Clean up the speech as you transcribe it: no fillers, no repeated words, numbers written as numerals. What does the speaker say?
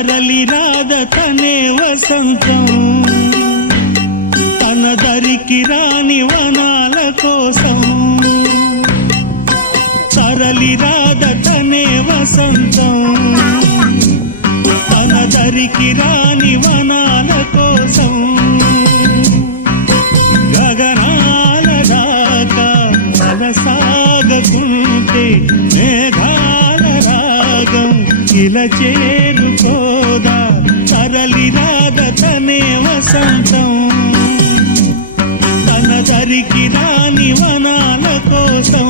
తరలి రాద తనే వసంతం తన దరికి రాని వనాల కోసం తరలి రాద తనే వసంతం తన దరికి రాని వనాల కోసం గగనాల దాకా అలసాగకుంటే మేఘాల రాగం ఇలా చేరుకోదా తరలి రాద తనే వసంతం తన దరికి రాని వనాల కోసం